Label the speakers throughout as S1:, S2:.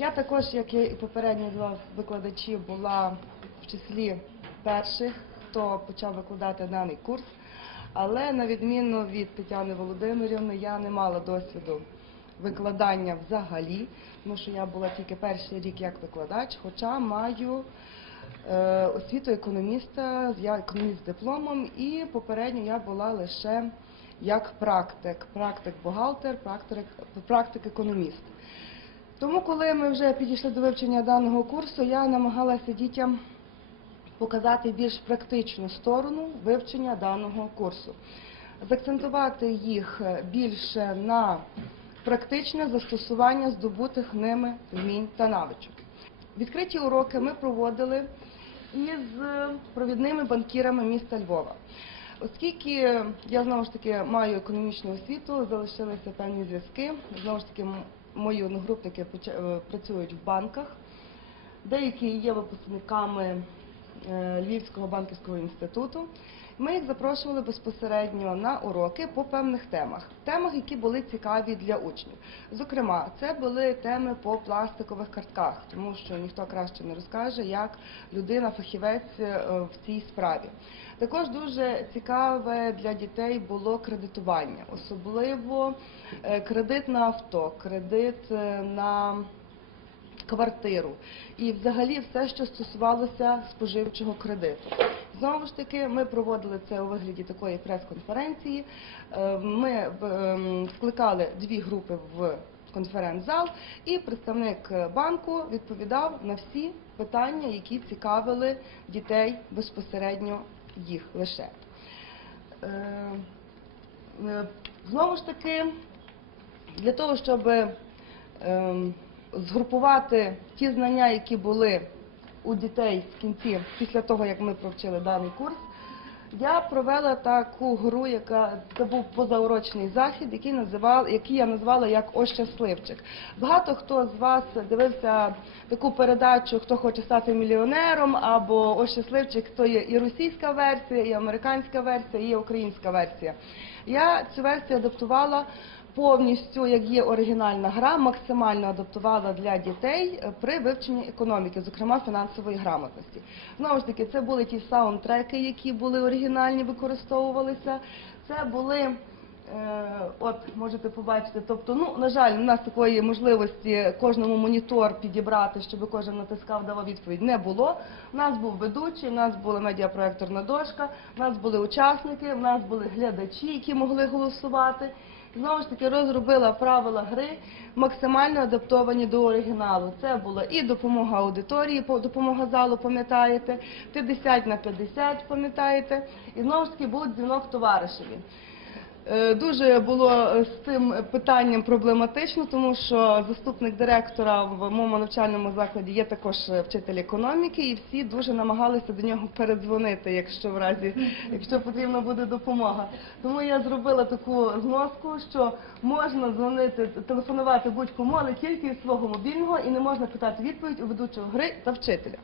S1: Я також, як і попередні два викладачі, була в числі перших, хто почав викладати даний курс. Але на відміну від Тетяни Володимирівни, я не мала досвіду викладання взагалі, тому що я була тільки перший рік як викладач, хоча маю е, освіту економіста, я економіст з дипломом, і попередньо я була лише як практик, практик-бухгалтер, практик, практик-економіст. Тому, коли ми вже підійшли до вивчення даного курсу, я намагалася дітям показати більш практичну сторону вивчення даного курсу, закцентувати їх більше на практичне застосування здобутих ними вмінь та навичок. Відкриті уроки ми проводили із провідними банкірами міста Львова. Оскільки я знову ж таки маю економічну освіту, залишилися певні зв'язки. Знову ж таки, мої одногрупники е, працюють в банках, деякі є випускниками е, Львівського банківського інституту. Ми їх запрошували безпосередньо на уроки по певних темах, темах, які були цікаві для учнів. Зокрема, це були теми по пластикових картках, тому що ніхто краще не розкаже, як людина фахівець е, в цій справі. Також дуже цікаве для дітей було кредитування, особливо е, кредит на авто, кредит е, на квартиру і взагалі все, що стосувалося споживчого кредиту. Знову ж таки, ми проводили це у вигляді такої прес-конференції. Е, Ми е, м, скликали дві групи в конференц-зал, і представник банку відповідав на всі питання, які цікавили дітей безпосередньо їх лише. Е, е, Знову ж таки, для того, щоб ем, згрупувати ті знання, які були у дітей в кінці, після того, як ми провчили даний курс, я провела таку гру, яка це був позаурочний захід, який називав, який я назвала як «О щасливчик». Багато хто з вас дивився таку передачу Хто хоче стати мільйонером або «О щасливчик, то є і російська версія, і американська версія, і українська версія. Я цю версію адаптувала повністю, як є оригінальна гра, максимально адаптувала для дітей е, при вивченні економіки, зокрема фінансової грамотності. Знову ж таки, це були ті саундтреки, які були оригінальні, використовувалися. Це були. е, От можете побачити, тобто, ну на жаль, у нас такої можливості кожному монітор підібрати, щоб кожен натискав, давав відповідь, не було. У нас був ведучий, у нас була медіапроекторна дошка, у нас були учасники, у нас були глядачі, які могли голосувати. Знову ж таки розробила правила гри, максимально адаптовані до оригіналу. Це була і допомога аудиторії, допомога залу, пам'ятаєте, 50 на 50, пам'ятаєте, і знову ж таки був дзвінок товаришеві. Е, Дуже було з цим питанням проблематично, тому що заступник директора в моєму навчальному закладі є також вчитель економіки, і всі дуже намагалися до нього передзвонити, якщо в разі, якщо потрібна буде допомога. Тому я зробила таку зноску, що можна дзвонити, телефонувати будь-кому, але тільки із свого мобільного, і не можна питати відповідь у ведучого гри та вчителя.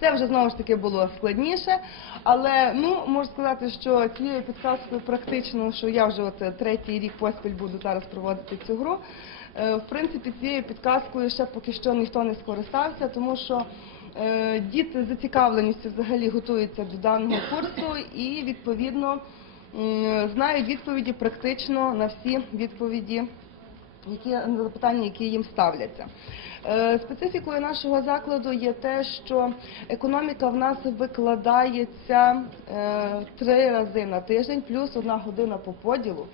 S1: Це вже знову ж таки було складніше, але ну можу сказати, що цією підказкою практично, що я вже от третій рік поспіль буду зараз проводити цю гру. е, В принципі, цією підказкою ще поки що ніхто не скористався, тому що е, діти з зацікавленістю взагалі готуються до даного курсу і відповідно знають відповіді практично на всі відповіді які на запитання, які їм ставляться. Е, Специфікою нашого закладу є те, що економіка в нас викладається е, три рази на тиждень, плюс одна година по поділу.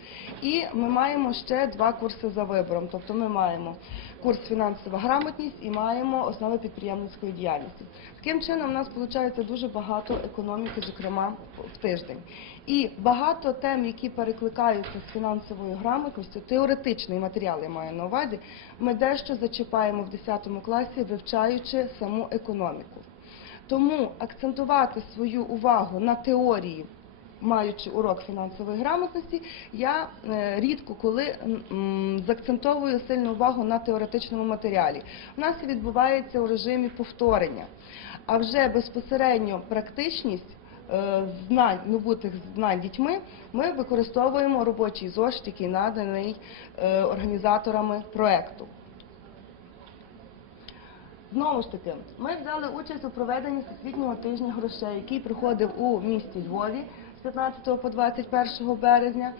S1: І ми маємо ще два курси за вибором. Тобто ми маємо курс фінансова грамотність і маємо основи підприємницької діяльності. Таким чином, у нас виходить дуже багато економіки, зокрема в тиждень. І багато тем, які перекликаються з фінансовою грамотністю, теоретичний матеріал я маю на увазі, ми дещо зачіпаємо в 10 класі, вивчаючи саму економіку. Тому акцентувати свою увагу на теорії, маючи урок фінансової грамотності, я е, рідко коли заакцентовую сильну увагу на теоретичному матеріалі. У нас відбувається у режимі повторення, а вже безпосередньо практичність. е, Знань, набутих знань дітьми, ми використовуємо робочий зошит, який наданий е, організаторами проекту. Знову ж таки, ми взяли участь у проведенні всесвітнього тижня грошей, який проходив у місті Львові з 15 по 21 березня.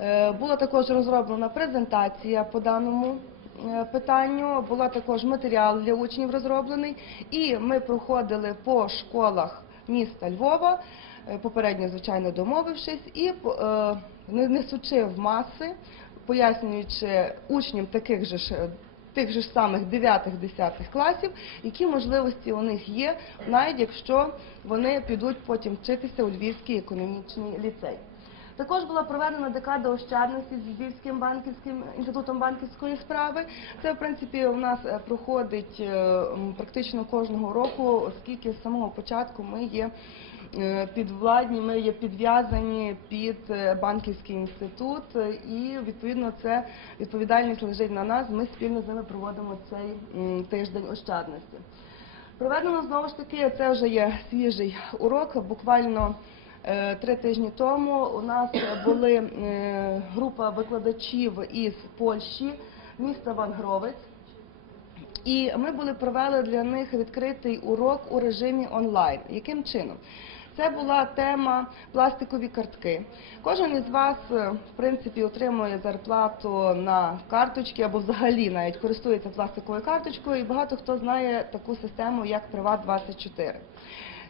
S1: Е, Була також розроблена презентація по даному е, питанню, була також матеріал для учнів розроблений, і ми проходили по школах міста Львова, е, попередньо, звичайно, домовившись, і несучи в маси, пояснюючи учням таких же тих же ж самих 9-10 класів, які можливості у них є, навіть якщо вони підуть потім вчитися у Львівський економічний ліцей. Також була проведена декада ощадності з Львівським банківським інститутом банківської справи. Це в принципі у нас е, проходить е, практично кожного року, оскільки з самого початку ми є підвладні, ми є підв'язані під е, банківський інститут, е, і відповідно це відповідальність лежить на нас. Ми спільно з ними проводимо цей тиждень ощадності. Проведено знову ж таки, це вже є свіжий урок. Буквально е, три тижні тому у нас були е, група викладачів із Польщі, міста Вангровець. І ми були провели для них відкритий урок у режимі онлайн. Яким чином? Це була тема пластикові картки. Кожен із вас, е, в принципі, отримує зарплату на карточки або взагалі навіть користується пластиковою карточкою, і багато хто знає таку систему, як Приват 24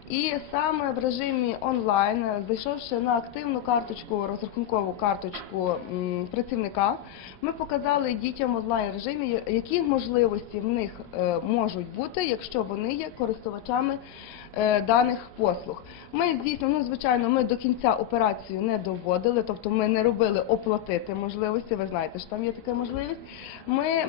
S1: і саме в режимі онлайн, е, зайшовши на активну карточку, розрахункову карточку працівника, ми показали дітям онлайн режимі, які можливості в них е, можуть бути, якщо вони є користувачами даних послуг. Ми звісно, ну звичайно, ми до кінця операцію не доводили, тобто ми не робили оплатити можливості. Ви знаєте, що там є така можливість. Ми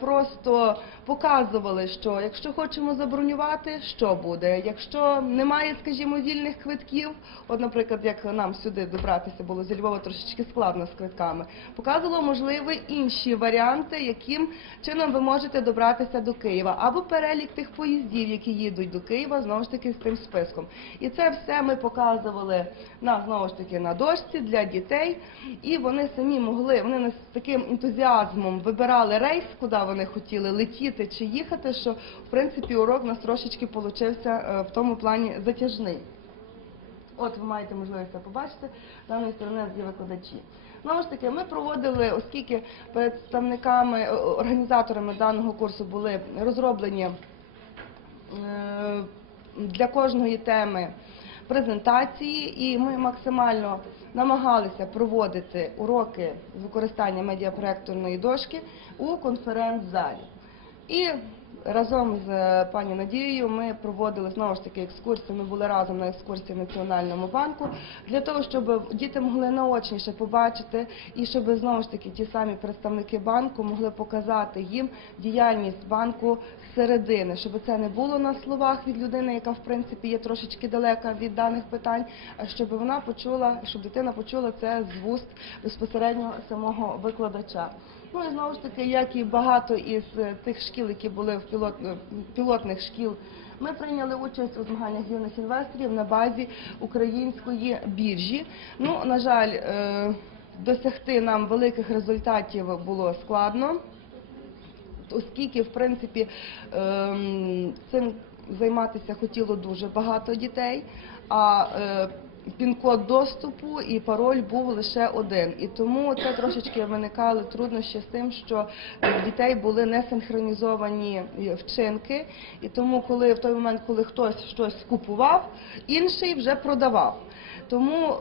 S1: просто показували, що якщо хочемо забронювати, що буде. Якщо немає, скажімо, вільних квитків, от, наприклад, як нам сюди добратися було зі Львова трошечки складно з квитками, показувало можливі інші варіанти, яким чином ви можете добратися до Києва, або перелік тих поїздів, які їдуть до Києва, знову ж таки з тим списком. І це все ми показували на знову ж таки на дошці для дітей, і вони самі могли, вони нас з таким ентузіазмом вибирали рейс, куди вони хотіли летіти чи їхати, що в принципі урок у нас трошечки получився е, в тому плані затяжний. От ви маєте можливість це побачити, з даної сторони є викладачі. Знову ж таки, ми проводили, оскільки представниками, е, організаторами даного курсу були розроблені е, для кожної теми презентації, і ми максимально намагалися проводити уроки з використання медіапроекторної дошки у конференц-залі. І разом з е, пані Надією ми проводили знову ж таки екскурсії. Ми були разом на екскурсії в Національному банку для того, щоб діти могли наочніше побачити і щоб знову ж таки ті самі представники банку могли показати їм діяльність банку зсередини, щоб це не було на словах від людини, яка в принципі є трошечки далека від даних питань, а щоб вона почула, щоб дитина почула це з вуст безпосередньо самого викладача. Ну і знову ж таки, як і багато із е, тих шкіл, які були в пілот, е, пілотних шкіл, ми прийняли участь у змаганнях юних інвесторів на базі української біржі. Ну, на жаль, е, досягти нам великих результатів було складно оскільки, в принципі, ем, цим займатися хотіло дуже багато дітей, а пін-код доступу і пароль був лише один. І тому це трошечки виникали труднощі з тим, що в дітей були не синхронізовані вчинки. І тому, коли в той момент, коли хтось щось купував, інший вже продавав. Тому е,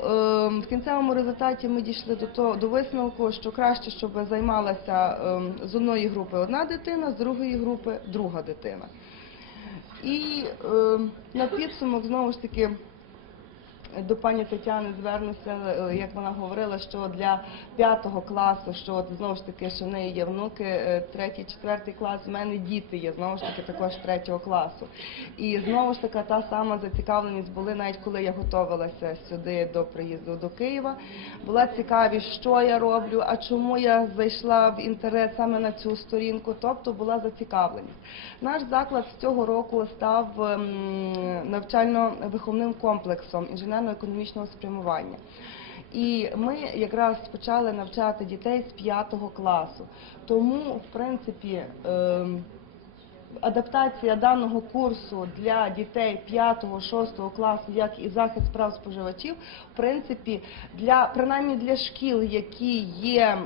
S1: в кінцевому результаті ми дійшли до того до висновку, що краще, щоб займалася е, з одної групи одна дитина, з другої групи друга дитина. І е, на підсумок знову ж таки до пані Тетяни звернуся, е, як вона говорила, що для п'ятого класу, що от знову ж таки, що в неї є внуки, е, третій, четвертий клас, в мене діти є знову ж таки також третього класу. І знову ж таки та сама зацікавленість були навіть коли я готувалася сюди до приїзду до Києва. Була цікавість, що я роблю, а чому я зайшла в інтернет саме на цю сторінку, тобто була зацікавленість. Наш заклад з цього року став ем, навчально-виховним комплексом інженерно-економічного спрямування. І ми якраз почали навчати дітей з 5 класу. Тому, в принципі, ем, адаптація даного курсу для дітей 5-6 класу, як і захист прав споживачів, в принципі, для принаймні для шкіл, які є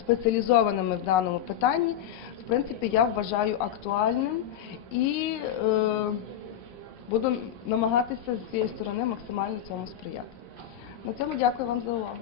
S1: спеціалізованими в даному питанні, в принципі, я вважаю актуальним і е, буду намагатися з цієї сторони максимально цьому сприяти. На цьому дякую вам за увагу.